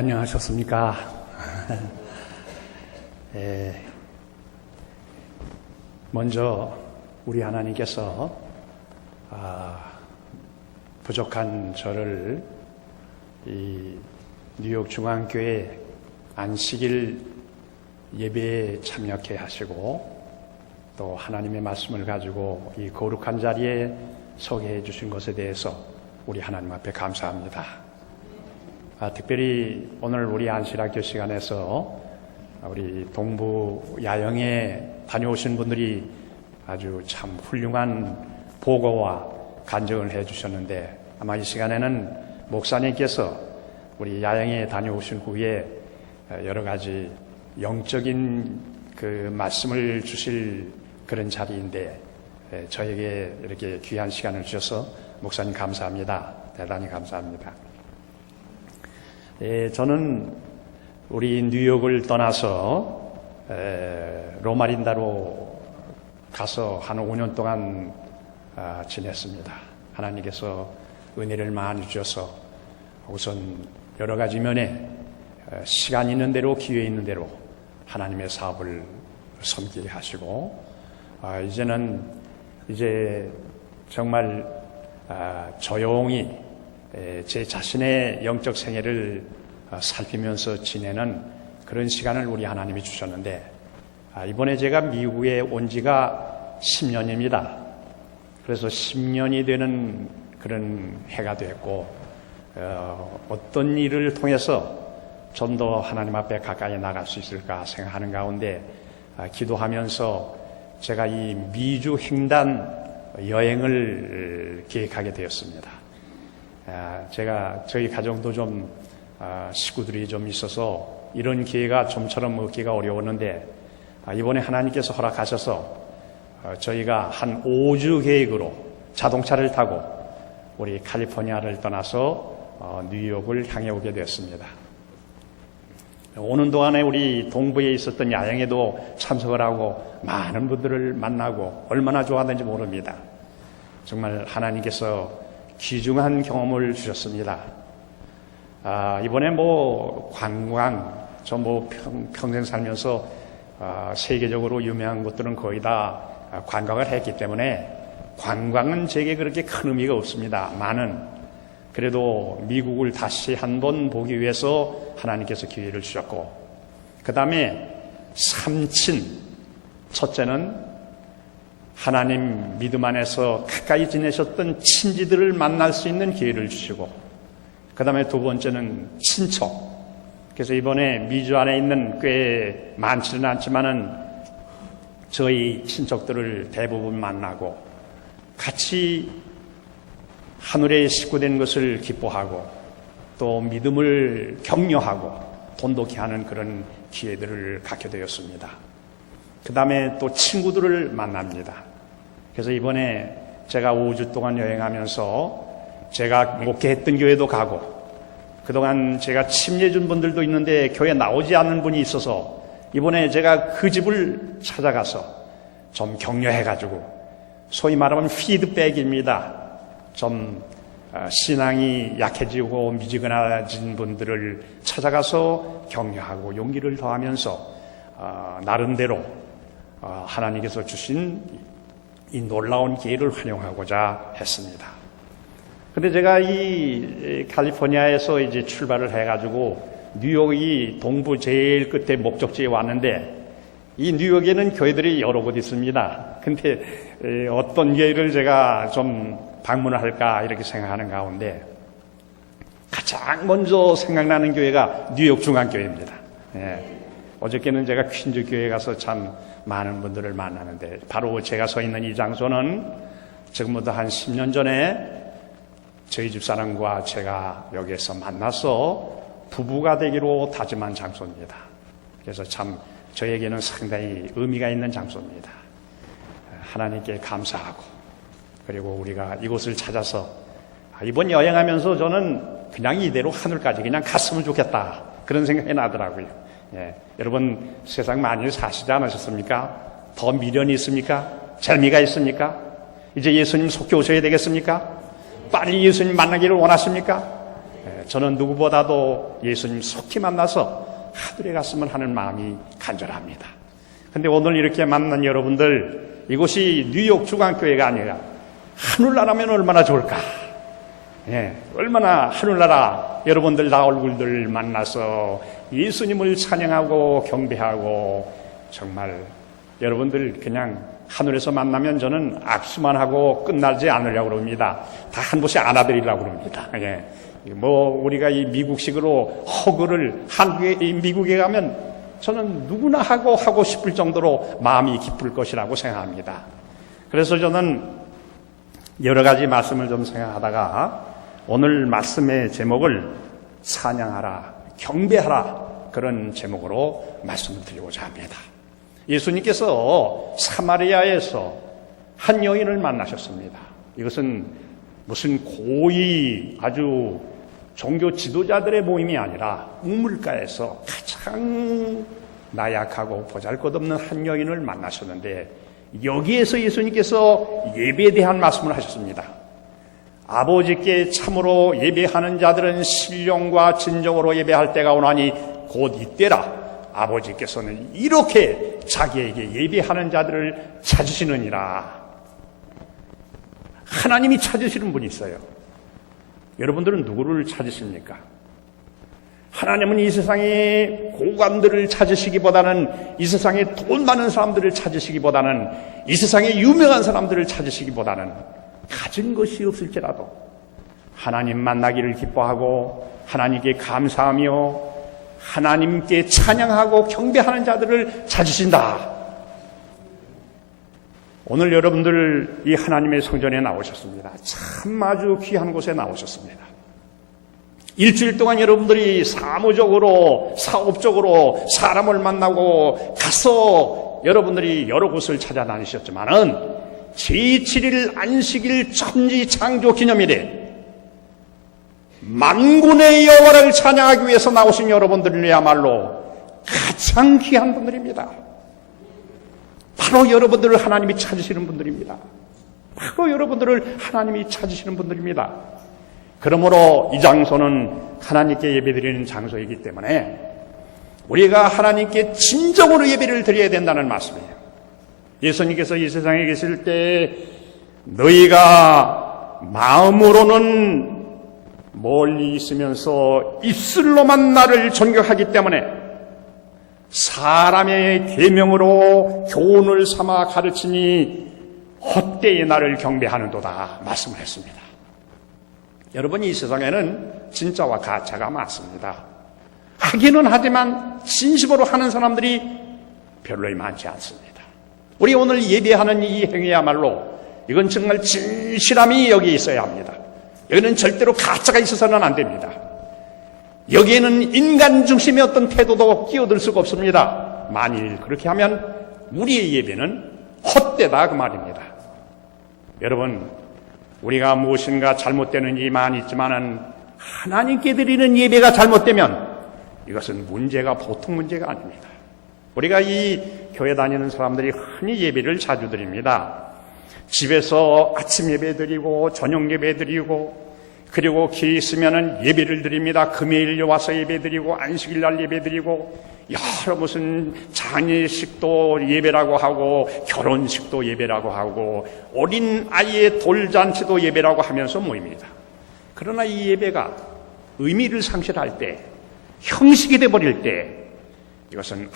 안녕하셨습니까? 먼저 우리 하나님께서 부족한 저를 이 뉴욕 중앙교회 안식일 예배에 참여케 하시고 또 하나님의 말씀을 가지고 이 거룩한 자리에 서게 해주신 것에 대해서 우리 하나님 앞에 감사합니다. 특별히 오늘 우리 안식학교 시간에서 우리 동부 야영에 다녀오신 분들이 아주 참 훌륭한 보고와 간증을 해주셨는데 아마 이 시간에는 목사님께서 우리 야영에 다녀오신 후에 여러 가지 영적인 그 말씀을 주실 그런 자리인데 저에게 이렇게 귀한 시간을 주셔서 목사님 감사합니다. 대단히 감사합니다. 저는 우리 뉴욕을 떠나서 로마린다로 가서 한 5년 동안 지냈습니다. 하나님께서 은혜를 많이 주셔서 우선 여러 가지 면에 시간 있는 대로 기회 있는 대로 하나님의 사업을 섬기게 하시고 이제는 정말 조용히 제 자신의 영적 생애를 살피면서 지내는 그런 시간을 우리 하나님이 주셨는데 이번에 제가 미국에 온 지가 10년입니다. 그래서 10년이 되는 그런 해가 됐고 어떤 일을 통해서 좀 더 하나님 앞에 가까이 나갈 수 있을까 생각하는 가운데 기도하면서 제가 이 미주 횡단 여행을 계획하게 되었습니다. 제가 저희 가정도 좀 식구들이 좀 있어서 이런 기회가 좀처럼 얻기가 어려웠는데 이번에 하나님께서 허락하셔서 저희가 한 5주 계획으로 자동차를 타고 우리 캘리포니아를 떠나서 뉴욕을 향해 오게 되었습니다. 오는 동안에 우리 동부에 있었던 야영에도 참석을 하고 많은 분들을 만나고 얼마나 좋았는지 모릅니다. 정말 하나님께서 귀중한 경험을 주셨습니다. 이번에 관광, 저 평생 살면서 세계적으로 유명한 곳들은 거의 다 관광을 했기 때문에 관광은 제게 그렇게 큰 의미가 없습니다. 그래도 미국을 다시 한번 보기 위해서 하나님께서 기회를 주셨고 그 다음에 첫째는 하나님 믿음 안에서 가까이 지내셨던 친지들을 만날 수 있는 기회를 주시고 그 다음에 두 번째는 친척. 그래서 이번에 미주 안에 있는 꽤 많지는 않지만은 저희 친척들을 대부분 만나고 같이 하늘의 식구된 것을 기뻐하고 또 믿음을 격려하고 돈독히 하는 그런 기회들을 갖게 되었습니다. 그 다음에 또 친구들을 만납니다. 그래서 이번에 제가 5주 동안 여행하면서 제가 목회했던 교회도 가고 그동안 제가 침례준 분들도 있는데 교회 나오지 않는 분이 있어서 이번에 제가 그 집을 찾아가서 좀 격려해가지고 소위 말하면 피드백입니다. 좀 신앙이 약해지고 미지근해진 분들을 찾아가서 격려하고 용기를 더하면서 나름대로 하나님께서 주신 이 놀라운 기회를 활용하고자 했습니다. 근데 제가 이 캘리포니아에서 이제 출발을 해가지고 뉴욕이 동부 제일 끝에 목적지에 왔는데 이 뉴욕에는 교회들이 여러 곳 있습니다. 근데 어떤 교회를 제가 좀 방문을 할까 이렇게 생각하는 가운데 가장 먼저 생각나는 교회가 뉴욕 중앙교회입니다. 어저께는 제가 퀸즈 교회에 가서 참 많은 분들을 만나는데 바로 제가 서 있는 이 장소는 지금부터 한 10년 전에 저희 집사람과 제가 여기에서 만나서 부부가 되기로 다짐한 장소입니다. 그래서 참 저에게는 상당히 의미가 있는 장소입니다. 하나님께 감사하고 그리고 우리가 이곳을 찾아서 이번 여행하면서 저는 그냥 이대로 하늘까지 그냥 갔으면 좋겠다 그런 생각이 나더라고요. 여러분 세상 많이 사시지 않으셨습니까? 더 미련이 있습니까? 재미가 있습니까? 이제 예수님 속히 오셔야 되겠습니까? 빨리 예수님 만나기를 원하십니까? 저는 누구보다도 예수님 속히 만나서 하늘에 갔으면 하는 마음이 간절합니다. 근데 오늘 이렇게 만난 여러분들, 이곳이 뉴욕 중앙교회가 아니라 하늘나라면 얼마나 좋을까? 얼마나 하늘나라 여러분들 나 얼굴들 만나서 예수님을 찬양하고 경배하고, 정말 여러분들 그냥 하늘에서 만나면 저는 악수만 하고 끝나지 않으려고 그럽니다. 다 한 번씩 안아드리려고 그럽니다. 우리가 이 미국식으로 허그를 미국에 가면 저는 누구나 하고 싶을 정도로 마음이 기쁠 것이라고 생각합니다. 그래서 저는 여러 가지 말씀을 좀 생각하다가 오늘 말씀의 제목을 찬양하라, 경배하라, 그런 제목으로 말씀을 드리고자 합니다. 예수님께서 사마리아에서 한 여인을 만나셨습니다. 이것은 무슨 고위 아주 종교 지도자들의 모임이 아니라 우물가에서 가장 나약하고 보잘것없는 한 여인을 만나셨는데, 여기에서 예수님께서 예배에 대한 말씀을 하셨습니다. 아버지께 참으로 예배하는 자들은 신령과 진정으로 예배할 때가 오나니 곧 이때라. 아버지께서는 이렇게 자기에게 예배하는 자들을 찾으시느니라. 하나님이 찾으시는 분이 있어요. 여러분들은 누구를 찾으십니까? 하나님은 이 세상의 고관들을 찾으시기보다는, 이 세상에 돈 많은 사람들을 찾으시기보다는, 이 세상에 유명한 사람들을 찾으시기보다는 가진 것이 없을지라도 하나님 만나기를 기뻐하고 하나님께 감사하며 하나님께 찬양하고 경배하는 자들을 찾으신다. 오늘 여러분들 이 하나님의 성전에 나오셨습니다. 참 아주 귀한 곳에 나오셨습니다. 일주일 동안 여러분들이 사무적으로, 사업적으로 사람을 만나고 가서 여러분들이 여러 곳을 찾아다니셨지만은 제7일 안식일 천지창조 기념일에 만군의 여호와를 찬양하기 위해서 나오신 여러분들이야말로 가장 귀한 분들입니다. 바로 여러분들을 하나님이 찾으시는 분들입니다. 바로 여러분들을 하나님이 찾으시는 분들입니다. 그러므로 이 장소는 하나님께 예배드리는 장소이기 때문에 우리가 하나님께 진정으로 예배를 드려야 된다는 말씀이에요. 예수님께서 이 세상에 계실 때 너희가 마음으로는 멀리 있으면서 입술로만 나를 존경하기 때문에 사람의 계명으로 교훈을 삼아 가르치니 헛되이 나를 경배하는도다 말씀을 했습니다. 여러분, 이 세상에는 진짜와 가짜가 많습니다. 하기는 하지만 진심으로 하는 사람들이 별로 많지 않습니다. 우리 오늘 예배하는 이 행위야말로 이건 정말 진실함이 여기 있어야 합니다. 여기는 절대로 가짜가 있어서는 안 됩니다. 여기에는 인간 중심의 어떤 태도도 끼어들 수가 없습니다. 만일 그렇게 하면 우리의 예배는 헛되다 그 말입니다. 여러분, 우리가 무엇인가 잘못되는 일이 많이 있지만은 하나님께 드리는 예배가 잘못되면 이것은 문제가 보통 문제가 아닙니다. 우리가 이 교회 다니는 사람들이 흔히 예배를 자주 드립니다. 집에서 아침 예배 드리고 저녁 예배 드리고, 그리고 기회 있으면은 예배를 드립니다. 금요일 와서 예배 드리고 안식일 날 예배 드리고, 여러 무슨 장례식도 예배라고 하고 결혼식도 예배라고 하고 어린 아이의 돌잔치도 예배라고 하면서 모입니다. 그러나 이 예배가 의미를 상실할 때, 형식이 돼버릴 때 이것은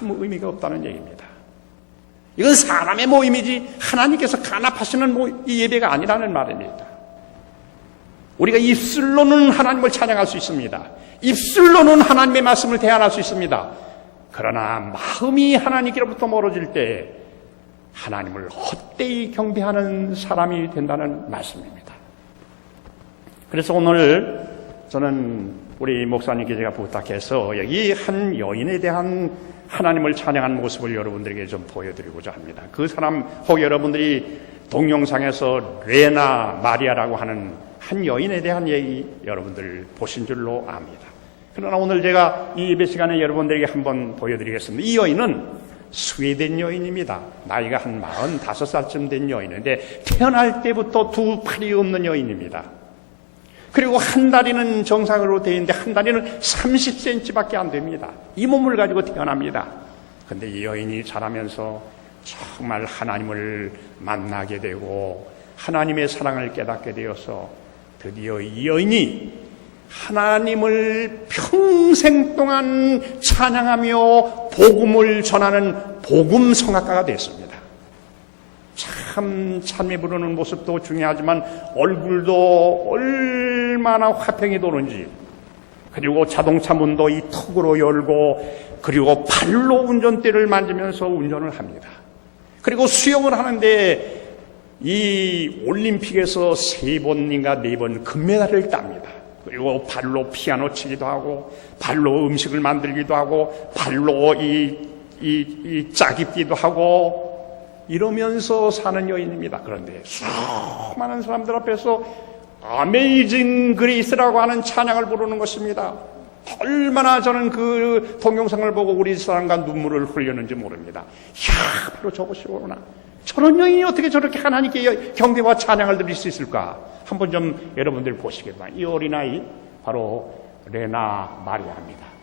아무 의미가 없다는 얘기입니다. 이건 사람의 모임이지 하나님께서 간합하시는 이 예배가 아니라는 말입니다. 우리가 입술로는 하나님을 찬양할 수 있습니다. 입술로는 하나님의 말씀을 대안할 수 있습니다. 그러나 마음이 하나님께로부터 멀어질 때 하나님을 헛되이 경배하는 사람이 된다는 말씀입니다. 그래서 오늘 저는 우리 목사님께 제가 부탁해서 여기 한 여인에 대한 하나님을 찬양하는 모습을 여러분들에게 좀 보여드리고자 합니다. 그 사람 혹 여러분들이 동영상에서 레나 마리아라고 하는 한 여인에 대한 얘기 여러분들 보신 줄로 압니다. 그러나 오늘 제가 이 예배 시간에 여러분들에게 한번 보여드리겠습니다. 이 여인은 스웨덴 여인입니다. 나이가 한 45살쯤 된 여인인데 태어날 때부터 두 팔이 없는 여인입니다. 그리고 한 다리는 정상으로 되어 있는데 한 다리는 30cm밖에 안 됩니다. 이 몸을 가지고 태어납니다. 그런데 이 여인이 자라면서 정말 하나님을 만나게 되고 하나님의 사랑을 깨닫게 되어서 드디어 이 여인이 하나님을 평생 동안 찬양하며 복음을 전하는 복음 성악가가 됐습니다. 참 찬미 부르는 모습도 중요하지만 얼굴도 얼마나 화평이 도는지, 그리고 자동차 문도 이 턱으로 열고 그리고 발로 운전대를 만지면서 운전을 합니다. 그리고 수영을 하는데 이 올림픽에서 3번인가 4번 금메달을 땁니다. 그리고 발로 피아노 치기도 하고 발로 음식을 만들기도 하고 발로 이 짝입기도 하고 이러면서 사는 여인입니다. 그런데 수많은 사람들 앞에서 아메이징 그레이스라고 하는 찬양을 부르는 것입니다. 얼마나 저는 그 동영상을 보고 우리 사람과 눈물을 흘렸는지 모릅니다. 이야, 바로 저것이구나. 저런 여인이 어떻게 저렇게 하나님께 경배와 찬양을 드릴 수 있을까? 한번 좀 여러분들 보시게 바랍니다. 이 어린아이 바로 레나 마리아입니다.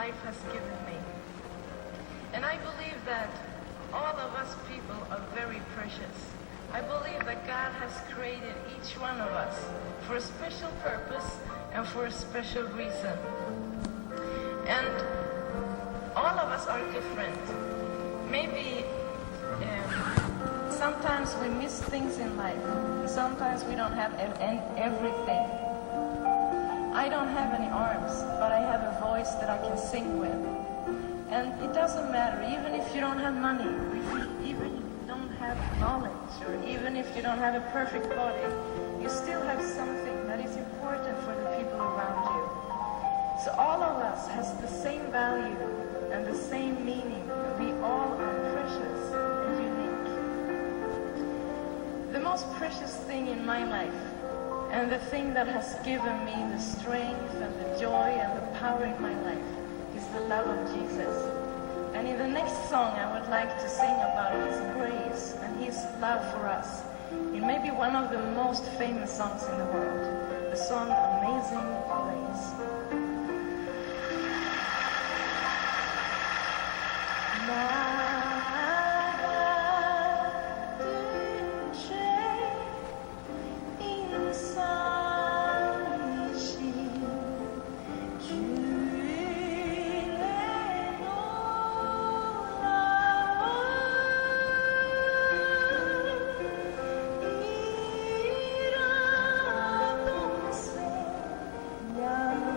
life has given me. And I believe that all of us people are very precious. I believe that God has created each one of us for a special purpose and for a special reason. And all of us are different. Maybe sometimes we miss things in life. Sometimes we don't have everything. I don't have any arms, but I have a voice that I can sing with. And it doesn't matter, even if you don't have money, or even if you don't have knowledge, or even if you don't have a perfect body, you still have something that is important for the people around you. So all of us has the same value and the same meaning. We all are precious and unique. The most precious thing in my life, and the thing that has given me the strength and the joy and the power in my life, is the love of Jesus. And in the next song I would like to sing about His grace and His love for us. It may be one of the most famous songs in the world, the song Amazing Grace.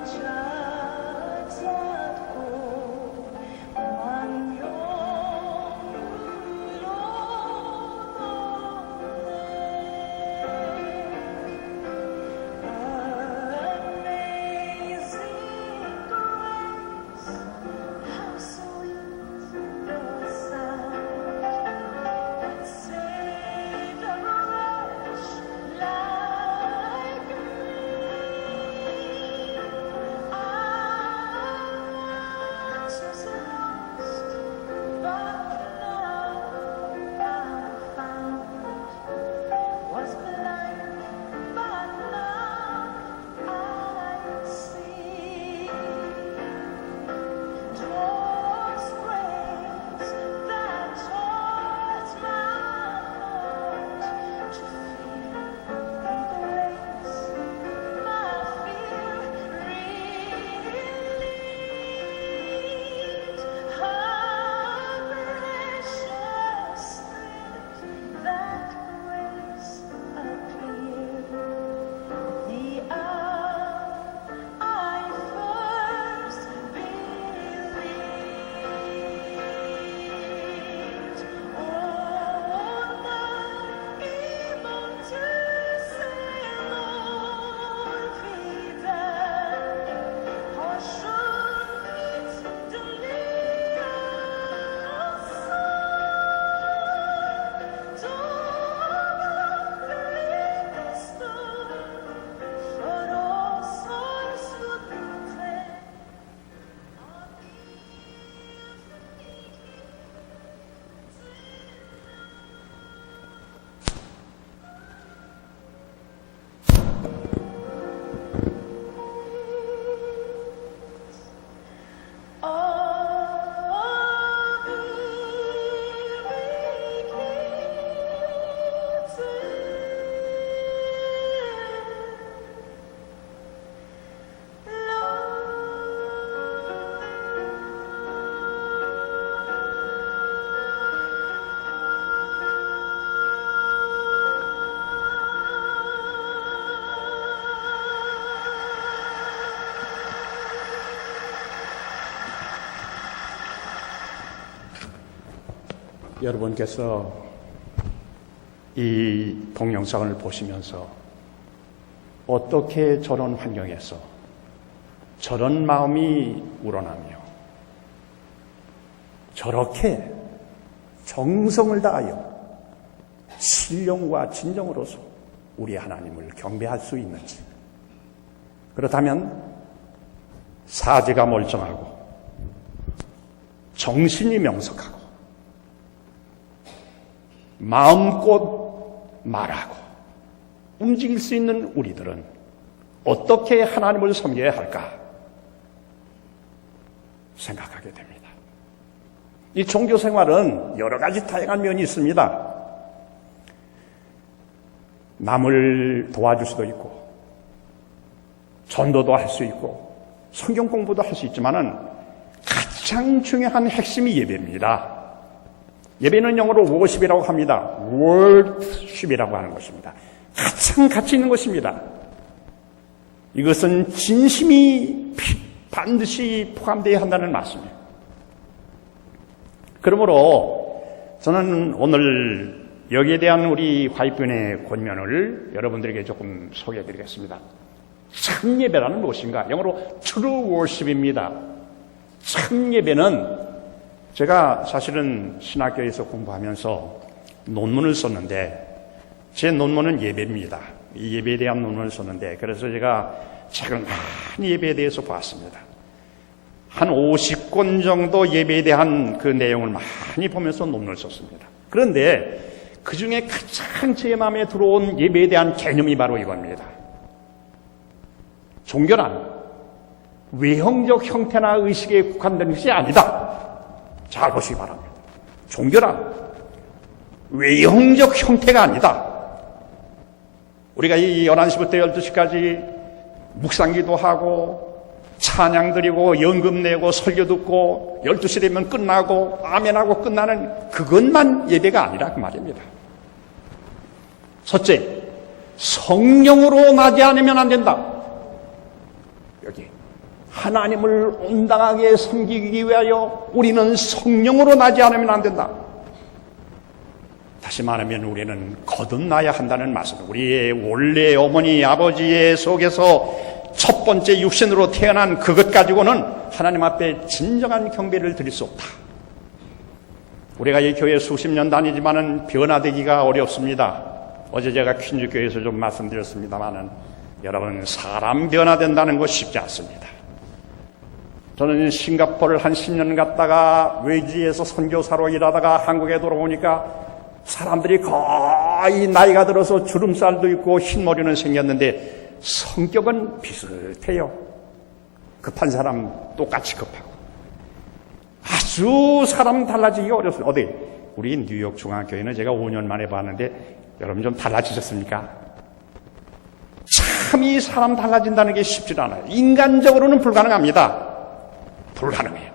Child 여러분께서 이 동영상을 보시면서 어떻게 저런 환경에서 저런 마음이 우러나며 저렇게 정성을 다하여 신령과 진정으로서 우리 하나님을 경배할 수 있는지, 그렇다면 사지가 멀쩡하고 정신이 명석하고 마음껏 말하고 움직일 수 있는 우리들은 어떻게 하나님을 섬겨야 할까 생각하게 됩니다. 이 종교 생활은 여러 가지 다양한 면이 있습니다. 남을 도와줄 수도 있고 전도도 할 수 있고 성경 공부도 할 수 있지만은 가장 중요한 핵심이 예배입니다. 예배는 영어로 worship이라고 합니다. worship이라고 하는 것입니다. 가장 가치 있는 것입니다. 이것은 진심이 반드시 포함되어야 한다는 말씀이에요. 그러므로 저는 오늘 여기에 대한 우리 화이트의 권면을 여러분들에게 조금 소개해 드리겠습니다. 참 예배라는 무엇인가? 영어로 true worship입니다. 참 예배는 제가 사실은 신학교에서 공부하면서 논문을 썼는데 제 논문은 예배입니다. 이 예배에 대한 논문을 썼는데 그래서 제가 책을 많이 예배에 대해서 봤습니다. 한 50권 정도 예배에 대한 그 내용을 많이 보면서 논문을 썼습니다. 그런데 그 중에 가장 제 마음에 들어온 예배에 대한 개념이 바로 이겁니다. 종교란 외형적 형태나 의식에 국한된 것이 아니다. 잘 보시기 바랍니다. 종교란 외형적 형태가 아니다. 우리가 이 11시부터 12시까지 묵상기도 하고 찬양 드리고 연금 내고 설교 듣고 12시 되면 끝나고 아멘하고 끝나는 그것만 예배가 아니라 그 말입니다. 첫째, 성령으로 나지 않으면 안 된다. 여기 하나님을 온당하게 섬기기 위하여 우리는 성령으로 나지 않으면 안 된다. 다시 말하면 우리는 거듭나야 한다는 말씀. 우리의 원래 어머니 아버지의 속에서 첫 번째 육신으로 태어난 그것 가지고는 하나님 앞에 진정한 경배를 드릴 수 없다. 우리가 이 교회 수십 년 다니지만은 변화되기가 어렵습니다. 어제 제가 퀸즈교회에서 좀 말씀드렸습니다만은 여러분, 사람 변화된다는 거 쉽지 않습니다. 저는 싱가포르를 한 10년 갔다가 외지에서 선교사로 일하다가 한국에 돌아오니까 사람들이 거의 나이가 들어서 주름살도 있고 흰머리는 생겼는데 성격은 비슷해요. 급한 사람 똑같이 급하고 아주 사람 달라지기 어렵습니다. 어디 우리 뉴욕 중앙교회는 제가 5년 만에 봤는데 여러분 좀 달라지셨습니까? 참 이 사람 달라진다는 게 쉽지 않아요. 인간적으로는 불가능합니다. 불가능해요.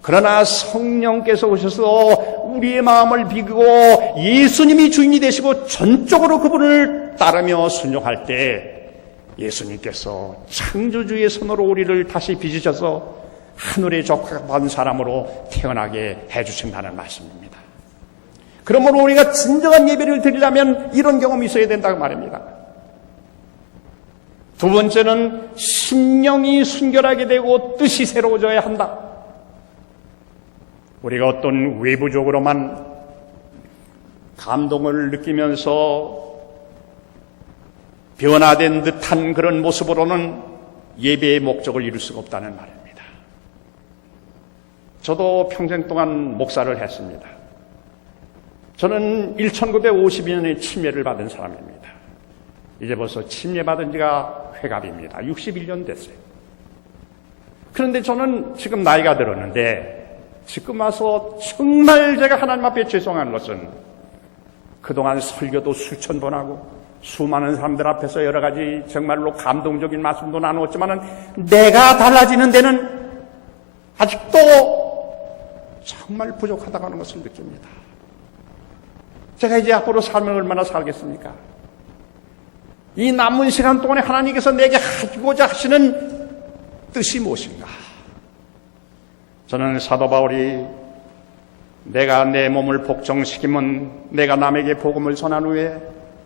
그러나 성령께서 오셔서 우리의 마음을 비우고 예수님이 주인이 되시고 전적으로 그분을 따르며 순종할 때 예수님께서 창조주의 손으로 우리를 다시 빚으셔서 하늘에 적합한 사람으로 태어나게 해주신다는 말씀입니다. 그러므로 우리가 진정한 예배를 드리려면 이런 경험이 있어야 된다고 말입니다. 두 번째는 심령이 순결하게 되고 뜻이 새로워져야 한다. 우리가 어떤 외부적으로만 감동을 느끼면서 변화된 듯한 그런 모습으로는 예배의 목적을 이룰 수가 없다는 말입니다. 저도 평생 동안 목사를 했습니다. 저는 1952년에 침례를 받은 사람입니다. 이제 벌써 침례받은 지가 회갑입니다. 61년 됐어요. 그런데 저는 지금 나이가 들었는데 지금 와서 정말 제가 하나님 앞에 죄송한 것은 그동안 설교도 수천 번 하고 수많은 사람들 앞에서 여러 가지 정말로 감동적인 말씀도 나누었지만 내가 달라지는 데는 아직도 정말 부족하다고 하는 것을 느낍니다. 제가 이제 앞으로 삶을 얼마나 살겠습니까? 이 남은 시간 동안에 하나님께서 내게 하고자 하시는 뜻이 무엇인가? 저는 사도 바울이 내가 내 몸을 복종시키면 내가 남에게 복음을 전한 후에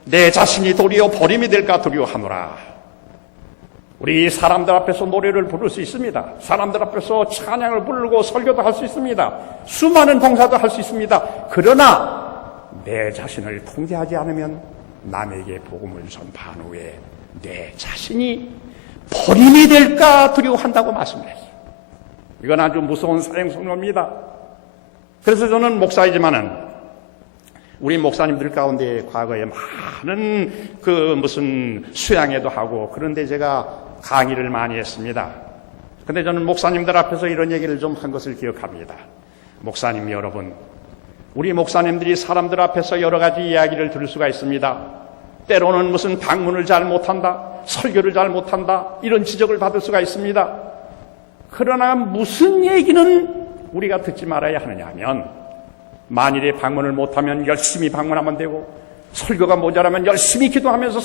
내 자신이 도리어 버림이 될까 두려워하노라. 우리 사람들 앞에서 노래를 부를 수 있습니다. 사람들 앞에서 찬양을 부르고 설교도 할 수 있습니다. 수많은 봉사도 할 수 있습니다. 그러나 내 자신을 통제하지 않으면 남에게 복음을 전파한 후에 내 자신이 버림이 될까 두려워한다고 말씀드렸어요. 이건 아주 무서운 사형선고입니다. 그래서 저는 목사이지만은 우리 목사님들 가운데 과거에 많은 무슨 수양회도 하고 그런데 제가 강의를 많이 했습니다. 근데 저는 목사님들 앞에서 이런 얘기를 좀 한 것을 기억합니다. 목사님 여러분, 우리 목사님들이 사람들 앞에서 여러 가지 이야기를 들을 수가 있습니다. 때로는 무슨 방문을 잘 못한다, 설교를 잘 못한다, 이런 지적을 받을 수가 있습니다. 그러나 무슨 얘기는 우리가 듣지 말아야 하느냐 하면, 만일에 방문을 못하면 열심히 방문하면 되고, 설교가 모자라면 열심히 기도하면서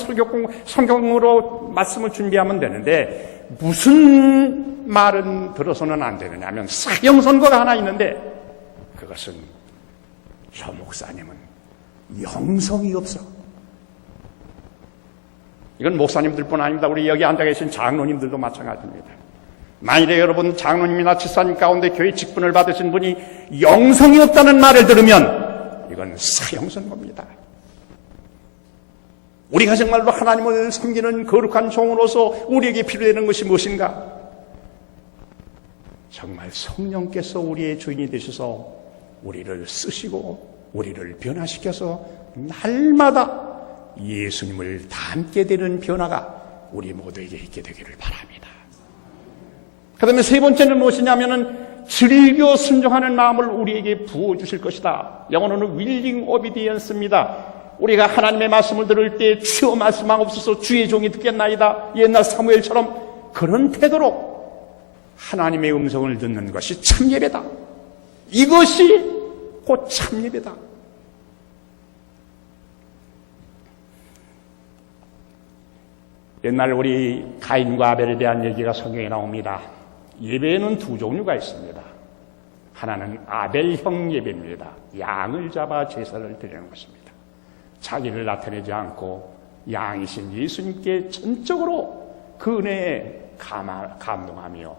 성경으로 말씀을 준비하면 되는데, 무슨 말은 들어서는 안 되느냐 하면 사형선고가 하나 있는데, 그것은 저 목사님은 영성이 없어. 이건 목사님들뿐 아닙니다. 우리 여기 앉아 계신 장로님들도 마찬가지입니다. 만일에 여러분 장로님이나 집사님 가운데 교회 직분을 받으신 분이 영성이 없다는 말을 들으면 이건 사형선고입니다. 우리가 정말로 하나님을 섬기는 거룩한 종으로서 우리에게 필요되는 것이 무엇인가? 정말 성령께서 우리의 주인이 되셔서 우리를 쓰시고 우리를 변화시켜서 날마다 예수님을 닮게 되는 변화가 우리 모두에게 있게 되기를 바랍니다. 그 다음에 세 번째는 무엇이냐면은 즐겨 순종하는 마음을 우리에게 부어주실 것이다. 영어로는 willing obedience입니다. 우리가 하나님의 말씀을 들을 때 주여 말씀하옵소서 주의 종이 듣겠나이다. 옛날 사무엘처럼 그런 태도로 하나님의 음성을 듣는 것이 참 예배다. 이것이 곧 참 예배다. 옛날 우리 가인과 아벨에 대한 얘기가 성경에 나옵니다. 예배에는 두 종류가 있습니다. 하나는 아벨형 예배입니다. 양을 잡아 제사를 드리는 것입니다. 자기를 나타내지 않고 양이신 예수님께 전적으로 그 은혜에 감동하며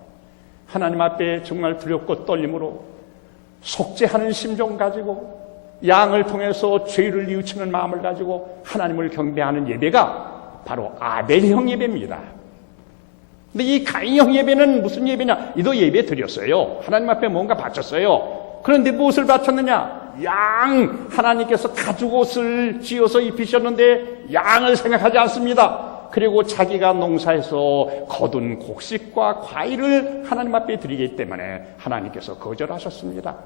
하나님 앞에 정말 두렵고 떨림으로 속죄하는 심정 가지고 양을 통해서 죄를 뉘우치는 마음을 가지고 하나님을 경배하는 예배가 바로 아벨형 예배입니다. 근데 이 가인형 예배는 무슨 예배냐? 이도 예배 드렸어요. 하나님 앞에 뭔가 바쳤어요. 그런데 무엇을 바쳤느냐? 양, 하나님께서 가죽옷을 지어서 입히셨는데 양을 생각하지 않습니다. 그리고 자기가 농사에서 거둔 곡식과 과일을 하나님 앞에 드리기 때문에 하나님께서 거절하셨습니다.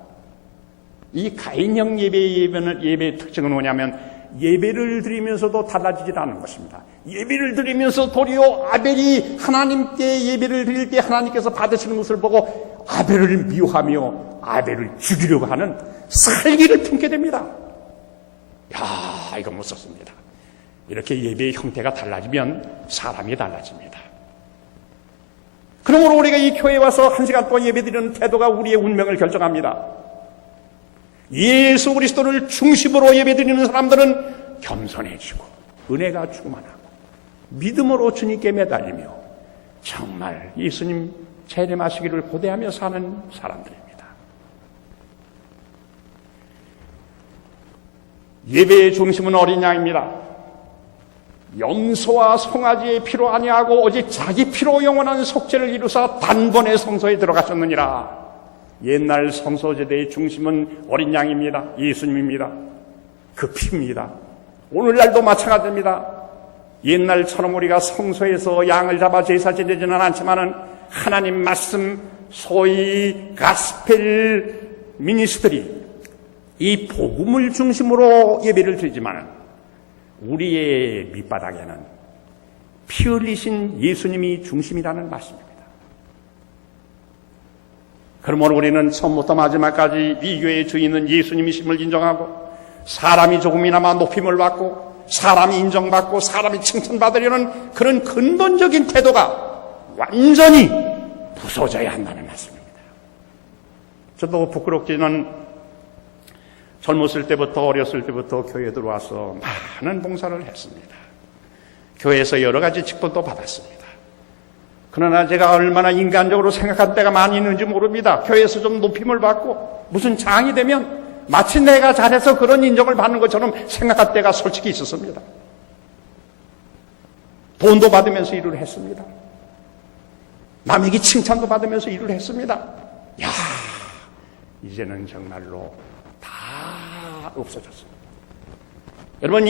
이 가인형 예배의 특징은 뭐냐면 예배를 드리면서도 달라지질 않은 것입니다. 예배를 드리면서 도리어 아벨이 하나님께 예배를 드릴 때 하나님께서 받으시는 것을 보고 아벨을 미워하며 아벨을 죽이려고 하는 살기를 품게 됩니다. 야, 이거 못 썼습니다. 이렇게 예배의 형태가 달라지면 사람이 달라집니다. 그러므로 우리가 이 교회에 와서 1시간 동안 예배드리는 태도가 우리의 운명을 결정합니다. 예수 그리스도를 중심으로 예배드리는 사람들은 겸손해지고 은혜가 충만하고 믿음으로 주님께 매달리며 정말 예수님 재림하시기를 고대하며 사는 사람들입니다. 예배의 중심은 어린 양입니다. 염소와 송아지의 피로 아니하고 오직 자기 피로 영원한 속죄를 이루사 단번에 성소에 들어가셨느니라. 옛날 성소제대의 중심은 어린 양입니다. 예수님입니다. 그 피입니다. 오늘날도 마찬가지입니다. 옛날처럼 우리가 성소에서 양을 잡아 제사 지내지는 않지만은 하나님 말씀, 소위 가스펠 미니스트리, 이 복음을 중심으로 예배를 드리지만은 우리의 밑바닥에는 피 흘리신 예수님이 중심이라는 말씀입니다. 그러므로 우리는 처음부터 마지막까지 이 교회의 주인은 예수님이심을 인정하고 사람이 조금이나마 높임을 받고 사람이 인정받고 사람이 칭찬받으려는 그런 근본적인 태도가 완전히 부서져야 한다는 말씀입니다. 저도 부끄럽지는 젊었을 때부터 어렸을 때부터 교회에 들어와서 많은 봉사를 했습니다. 교회에서 여러 가지 직분도 받았습니다. 그러나 제가 얼마나 인간적으로 생각한 때가 많이 있는지 모릅니다. 교회에서 좀 높임을 받고 무슨 장이 되면 마치 내가 잘해서 그런 인정을 받는 것처럼 생각할 때가 솔직히 있었습니다. 돈도 받으면서 일을 했습니다. 남에게 칭찬도 받으면서 일을 했습니다. 야, 이제는 정말로 다 없어졌습니다. 여러분,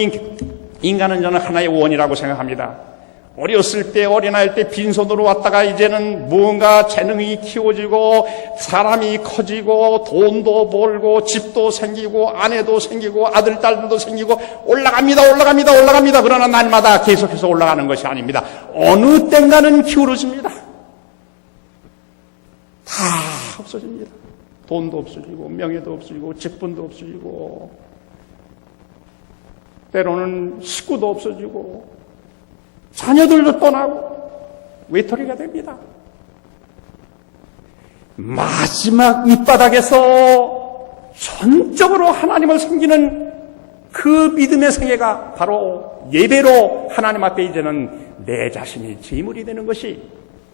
인간은 저는 하나의 원이라고 생각합니다. 어렸을 때, 어린아이일 때 빈손으로 왔다가 이제는 무언가 재능이 키워지고 사람이 커지고 돈도 벌고 집도 생기고 아내도 생기고 아들, 딸들도 생기고 올라갑니다. 그러나 날마다 계속해서 올라가는 것이 아닙니다. 어느 땐가는 기울어집니다. 다 없어집니다. 돈도 없어지고 명예도 없어지고 직분도 없어지고 때로는 식구도 없어지고 자녀들도 떠나고 외톨이가 됩니다. 마지막 밑바닥에서 전적으로 하나님을 섬기는 그 믿음의 생애가 바로 예배로 하나님 앞에 이제는 내 자신이 제물이 되는 것이,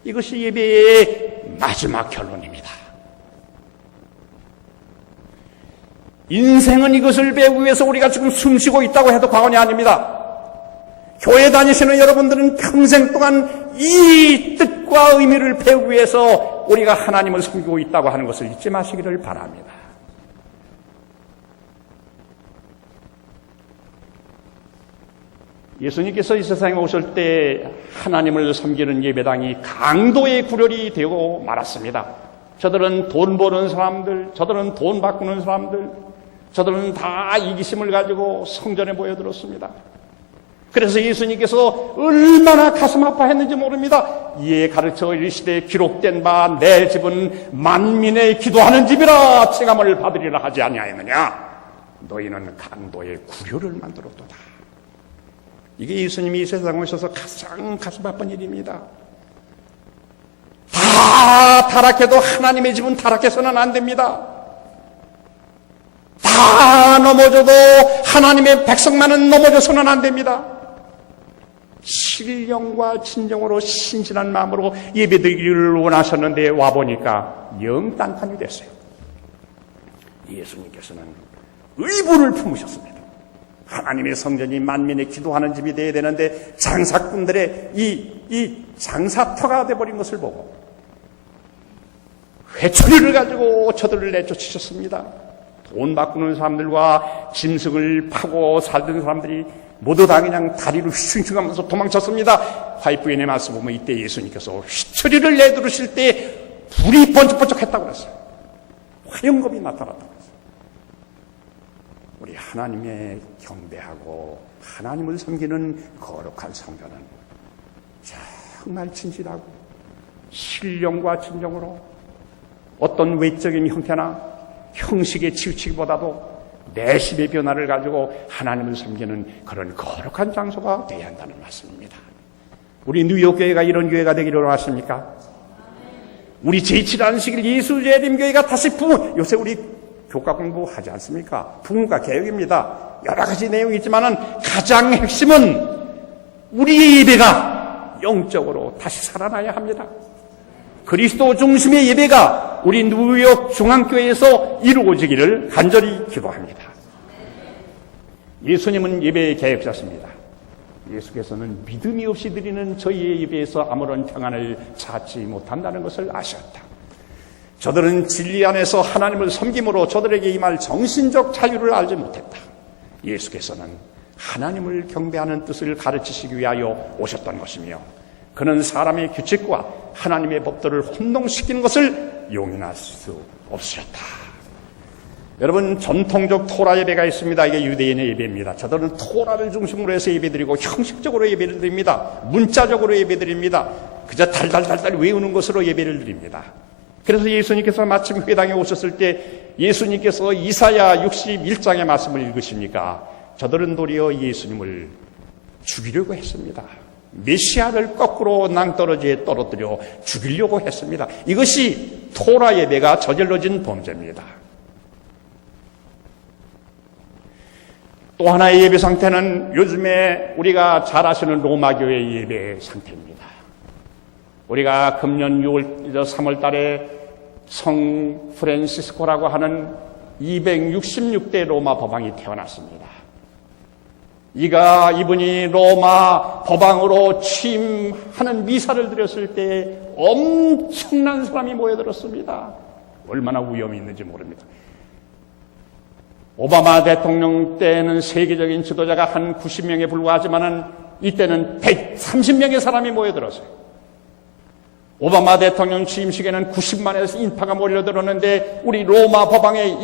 이것이 예배의 마지막 결론입니다. 인생은 이것을 배우기 위해서 우리가 지금 숨쉬고 있다고 해도 과언이 아닙니다. 교회 다니시는 여러분들은 평생 동안 이 뜻과 의미를 배우기 위해서 우리가 하나님을 섬기고 있다고 하는 것을 잊지 마시기를 바랍니다. 예수님께서 이 세상에 오실 때 하나님을 섬기는 예배당이 강도의 구렬이 되고 말았습니다. 저들은 돈 버는 사람들, 저들은 돈 바꾸는 사람들, 저들은 다 이기심을 가지고 성전에 모여들었습니다. 그래서 예수님께서 얼마나 가슴 아파했는지 모릅니다. 이에 가르쳐 이르시되 기록된 바 내 집은 만민의 기도하는 집이라 칭함을 받으리라 하지 아니하였느냐. 너희는 강도의 구류를 만들었도다. 이게 예수님이 이 세상에 오셔서 가장 가슴 아픈 일입니다. 다 타락해도 하나님의 집은 타락해서는 안 됩니다. 다 넘어져도 하나님의 백성만은 넘어져서는 안 됩니다. 신령과 진정으로 신실한 마음으로 예배드리기를 원하셨는데 와보니까 영 딴판이 됐어요. 예수님께서는 의분을 품으셨습니다. 하나님의 성전이 만민의 기도하는 집이 되어야 되는데 장사꾼들의 이 장사터가 되어버린 것을 보고 회초리를 가지고 저들을 내쫓으셨습니다. 돈 바꾸는 사람들과 짐승을 파고 살던 사람들이 모두 다 그냥 다리를 휘청휘청하면서 도망쳤습니다. 화이프인의 말씀 보면 이때 예수님께서 휘처리를 내두르실 때 불이 번쩍번쩍했다고 그랬어요. 화영검이 나타났다고 그랬어요. 우리 하나님의 경배하고 하나님을 섬기는 거룩한 성전은 정말 진실하고 신령과 진정으로 어떤 외적인 형태나 형식에 치우치기보다도 내심의 변화를 가지고 하나님을 섬기는 그런 거룩한 장소가 되어야 한다는 말씀입니다. 우리 뉴욕교회가 이런 교회가 되기를 원하십니까? 우리 제7안식일 예수재림교회가 다시 요새 우리 교과 공부하지 않습니까? 부흥과 개혁입니다. 여러 가지 내용이 있지만 가장 핵심은 우리의 예배가 영적으로 다시 살아나야 합니다. 그리스도 중심의 예배가 우리 뉴욕 중앙교회에서 이루어지기를 간절히 기도합니다. 예수님은 예배의 개혁자십니다. 예수께서는 믿음이 없이 드리는 저희의 예배에서 아무런 평안을 찾지 못한다는 것을 아셨다. 저들은 진리 안에서 하나님을 섬김으로 저들에게 임할 정신적 자유를 알지 못했다. 예수께서는 하나님을 경배하는 뜻을 가르치시기 위하여 오셨던 것이며 그는 사람의 규칙과 하나님의 법도를 혼동시키는 것을 용인할 수 없으셨다. 여러분, 전통적 토라 예배가 있습니다. 이게 유대인의 예배입니다. 저들은 토라를 중심으로 해서 예배드리고 형식적으로 예배를 드립니다. 문자적으로 예배드립니다. 그저 달달달달 외우는 것으로 예배를 드립니다. 그래서 예수님께서 마침 회당에 오셨을 때 예수님께서 이사야 61장의 말씀을 읽으십니까? 저들은 도리어 예수님을 죽이려고 했습니다. 메시아를 거꾸로 낭떠러지에 떨어뜨려 죽이려고 했습니다. 이것이 토라 예배가 저질러진 범죄입니다. 또 하나의 예배 상태는 요즘에 우리가 잘 아시는 로마교회 예배 상태입니다. 우리가 금년 3월 달에 성 프란시스코라고 하는 266대 로마 법왕이 태어났습니다. 이분이 로마 법왕으로 취임하는 미사를 드렸을 때 엄청난 사람이 모여들었습니다. 얼마나 위험이 있는지 모릅니다. 오바마 대통령 때는 세계적인 지도자가 한 90명에 불과하지만은 이때는 130명의 사람이 모여들었어요. 오바마 대통령 취임식에는 90만의 인파가 몰려들었는데 우리 로마 법왕의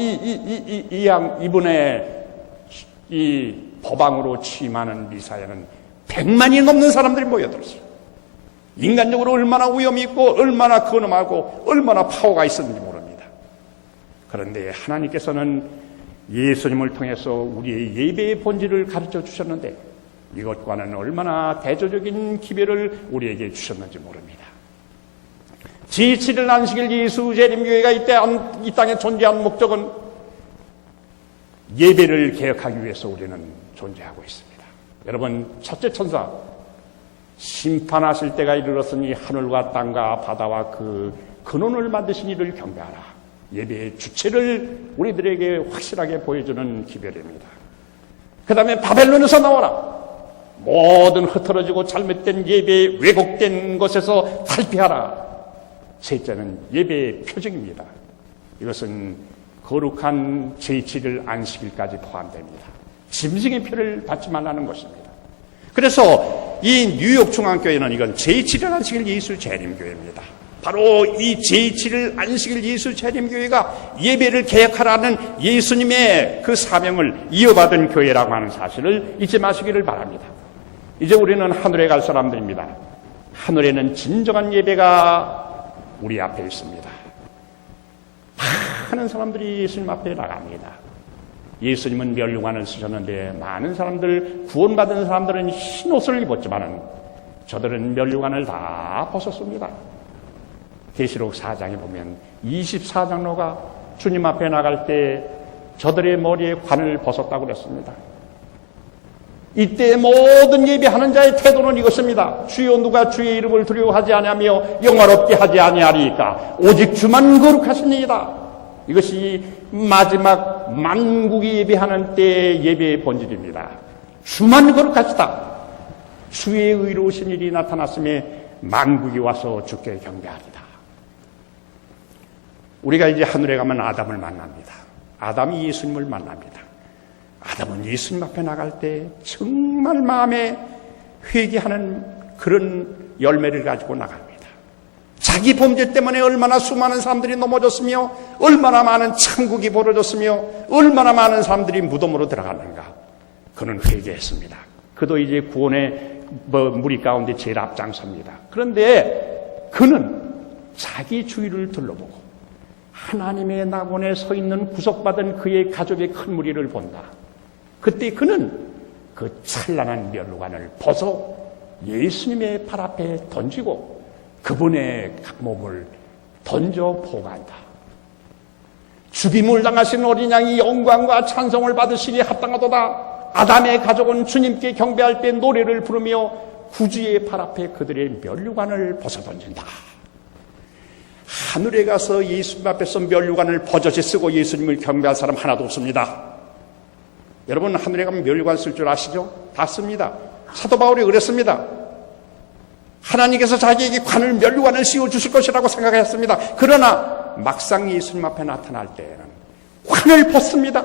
이분의 이 법왕으로 취임하는 미사에는 100만이 넘는 사람들이 모여들었어요. 인간적으로 얼마나 위험이 있고 얼마나 근엄하고 얼마나 파워가 있었는지 모릅니다. 그런데 하나님께서는 예수님을 통해서 우리의 예배의 본질을 가르쳐 주셨는데 이것과는 얼마나 대조적인 기별을 우리에게 주셨는지 모릅니다. 제7일 안식일 예수 재림교회가 이 땅에 존재한 목적은 예배를 개혁하기 위해서 우리는 존재하고 있습니다. 여러분, 첫째 천사 심판하실 때가 이르렀으니 하늘과 땅과 바다와 그 근원을 만드신 이를 경배하라. 예배의 주체를 우리들에게 확실하게 보여주는 기별입니다. 그 다음에 바벨론에서 나와라. 모든 흐트러지고 잘못된 예배, 왜곡된 것에서 탈피하라. 셋째는 예배의 표징입니다. 이것은 거룩한 제7일 안식일까지 포함됩니다. 짐승의 피를 받지 말라는 것입니다. 그래서 이 뉴욕 중앙교회는 이건 제7일 안식일 예수 재림교회입니다. 바로 이 제7일 안식일 예수 재림교회가 예배를 개혁하라는 예수님의 그 사명을 이어받은 교회라고 하는 사실을 잊지 마시기를 바랍니다. 이제 우리는 하늘에 갈 사람들입니다. 하늘에는 진정한 예배가 우리 앞에 있습니다. 많은 사람들이 예수님 앞에 나갑니다. 예수님은 멸류관을 쓰셨는데 많은 사람들, 구원받은 사람들은 흰 옷을 입었지만 저들은 멸류관을 다 벗었습니다. 계시록 4장에 보면 24장로가 주님 앞에 나갈 때 저들의 머리에 관을 벗었다고 그랬습니다. 이때 모든 예배하는 자의 태도는 이것입니다. 주여 누가 주의 이름을 두려워하지 아니하며 영화롭게 하지 아니하리까 오직 주만 거룩하시니이다. 이것이 마지막 만국이 예배하는 때의 예배의 본질입니다. 주만 거룩하시다. 주의 의로우신 일이 나타났음에 만국이 와서 주께 경배하리다. 우리가 이제 하늘에 가면 아담을 만납니다. 아담이 예수님을 만납니다. 아담은 예수님 앞에 나갈 때 정말 마음에 회개하는 그런 열매를 가지고 나갑니다. 자기 범죄 때문에 얼마나 수많은 사람들이 넘어졌으며 얼마나 많은 천국이 벌어졌으며 얼마나 많은 사람들이 무덤으로 들어갔는가. 그는 회개했습니다. 그도 이제 구원의 무리 가운데 제일 앞장섭니다. 그런데 그는 자기 주위를 둘러보고 하나님의 낙원에 서 있는 구속받은 그의 가족의 큰 무리를 본다. 그때 그는 그 찬란한 멸류관을 벗어 예수님의 발 앞에 던지고 그분의 몸을 던져 보고한다. 죽임을 당하신 어린 양이 영광과 찬송을 받으시니 합당하도다. 아담의 가족은 주님께 경배할 때 노래를 부르며 구주의 발 앞에 그들의 멸류관을 벗어 던진다. 하늘에 가서 예수님 앞에서 멸류관을 버젓이 쓰고 예수님을 경배할 사람 하나도 없습니다. 여러분, 하늘에 가면 멸류관 쓸 줄 아시죠? 다 씁니다. 사도 바울이 그랬습니다. 하나님께서 자기에게 멸류관을 씌워주실 것이라고 생각했습니다. 그러나 막상 예수님 앞에 나타날 때에는 관을 벗습니다.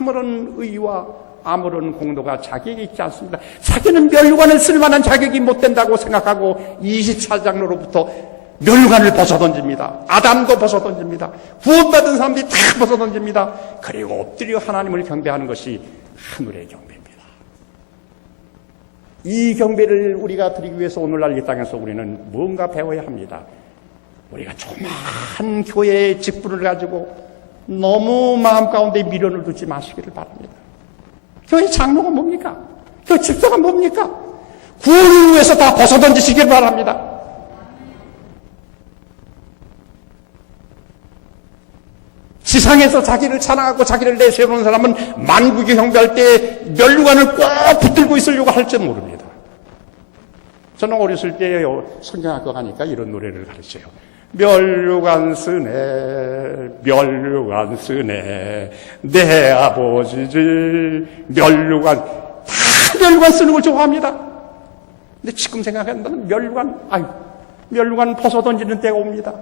아무런 의와 아무런 공로가 자기에게 있지 않습니다. 자기는 멸류관을 쓸 만한 자격이 못 된다고 생각하고 24장로로부터 멸류관을 벗어던집니다. 아담도 벗어던집니다. 구원받은 사람들이 다 벗어던집니다. 그리고 엎드려 하나님을 경배하는 것이 하늘의 경배입니다. 이 경배를 우리가 드리기 위해서 오늘날 이 땅에서 우리는 뭔가 배워야 합니다. 우리가 조그마한 교회의 직분을 가지고 너무 마음 가운데 미련을 두지 마시기를 바랍니다. 교회 장로가 뭡니까? 교회 집사가 뭡니까? 구원을 위해서 다 벗어던지시길 바랍니다. 지상에서 자기를 자랑하고 자기를 내세우는 사람은 만국이 경배할 때 면류관을 꼭 붙들고 있으려고 할지 모릅니다. 저는 어렸을 때 성경학교 가니까 이런 노래를 가르쳐요. 면류관 쓰네, 면류관 쓰네, 내 아버지지. 면류관, 다 면류관 쓰는 걸 좋아합니다. 근데 지금 생각한다면 면류관 벗어 던지는 때가 옵니다.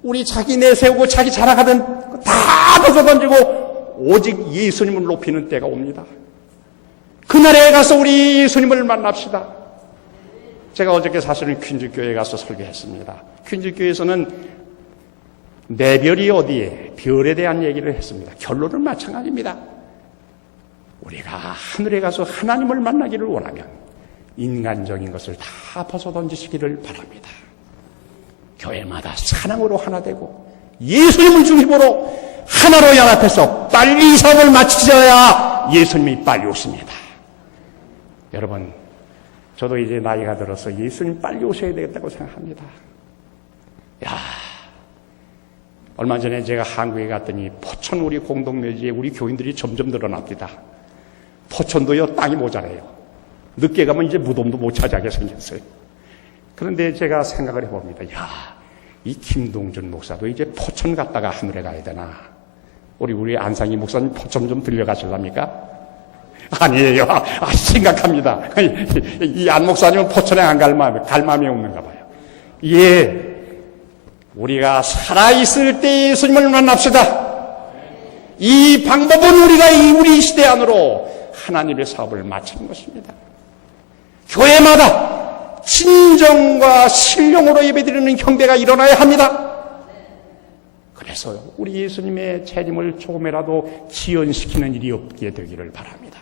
우리 자기 내세우고 자기 자랑하던 거 다 벗어 던지고 오직 예수님을 높이는 때가 옵니다. 그날에 가서 우리 예수님을 만납시다. 제가 어저께 사실은 퀸즈교회에 가서 설교했습니다. 퀸즈교회에서는 내 별이 어디에, 별에 대한 얘기를 했습니다. 결론은 마찬가지입니다. 우리가 하늘에 가서 하나님을 만나기를 원하면 인간적인 것을 다 벗어 던지시기를 바랍니다. 교회마다 사랑으로 하나 되고 예수님을 중심으로 하나로 연합해서 빨리 사업을 마치셔야 예수님이 빨리 오십니다. 여러분, 저도 이제 나이가 들어서 예수님 빨리 오셔야 되겠다고 생각합니다. 얼마 전에 제가 한국에 갔더니 포천 우리 공동묘지에 우리 교인들이 점점 늘어납니다. 포천도요, 땅이 모자라요. 늦게 가면 이제 무덤도 못 차지하게 생겼어요. 그런데 제가 생각을 해봅니다. 이 김동준 목사도 이제 포천 갔다가 하늘에 가야 되나? 우리 안상희 목사님 포천 좀 들려가실랍니까? 아니에요. 심각합니다. 이 안 목사님은 포천에 안 갈 마음이 없는가 봐요. 우리가 살아있을 때 예수님을 만납시다. 이 방법은 우리 시대 안으로 하나님의 사업을 마치는 것입니다. 교회마다 진정과 신령으로 예배드리는 경배가 일어나야 합니다. 그래서 우리 예수님의 재림을 조금이라도 지연시키는 일이 없게 되기를 바랍니다.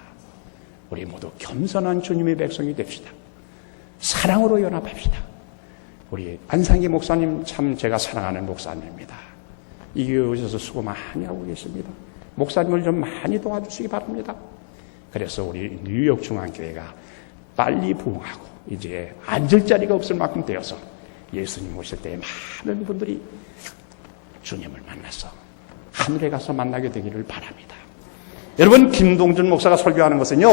우리 모두 겸손한 주님의 백성이 됩시다. 사랑으로 연합합시다. 우리 안상기 목사님 참 제가 사랑하는 목사님입니다. 이 교회 오셔서 수고 많이 하고 계십니다. 목사님을 좀 많이 도와주시기 바랍니다. 그래서 우리 뉴욕 중앙교회가 빨리 부흥하고 이제 앉을 자리가 없을 만큼 되어서 예수님 오실 때 많은 분들이 주님을 만나서 하늘에 가서 만나게 되기를 바랍니다. 여러분, 김동준 목사가 설교하는 것은요,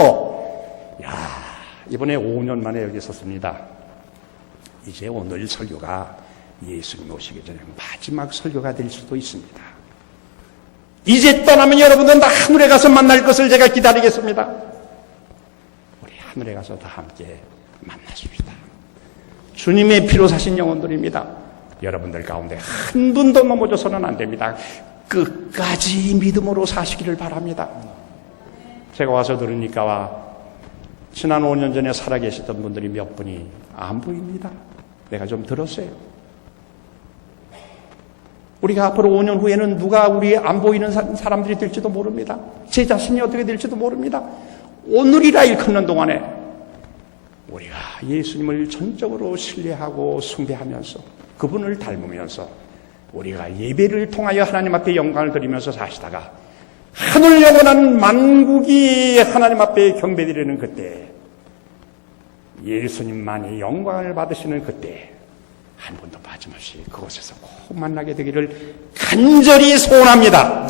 이번에 5년 만에 여기 섰습니다. 이제 오늘 설교가 예수님 오시기 전에 마지막 설교가 될 수도 있습니다. 이제 떠나면 여러분들은 다 하늘에 가서 만날 것을 제가 기다리겠습니다. 우리 하늘에 가서 다 함께 만나십시다. 주님의 피로 사신 영혼들입니다. 여러분들 가운데 한 분도 넘어져서는 안 됩니다. 끝까지 믿음으로 사시기를 바랍니다. 제가 와서 들으니까 지난 5년 전에 살아계셨던 분들이 몇 분이 안 보입니다. 내가 좀 들었어요. 우리가 앞으로 5년 후에는 누가 우리 안 보이는 사람들이 될지도 모릅니다. 제 자신이 어떻게 될지도 모릅니다. 오늘이라 일컫는 동안에 우리가 예수님을 전적으로 신뢰하고 숭배하면서 그분을 닮으면서 우리가 예배를 통하여 하나님 앞에 영광을 드리면서 사시다가 하늘 영원한 만국이 하나님 앞에 경배드리는 그때, 예수님만이 영광을 받으시는 그때 한 번도 빠짐없이 그곳에서 꼭 만나게 되기를 간절히 소원합니다.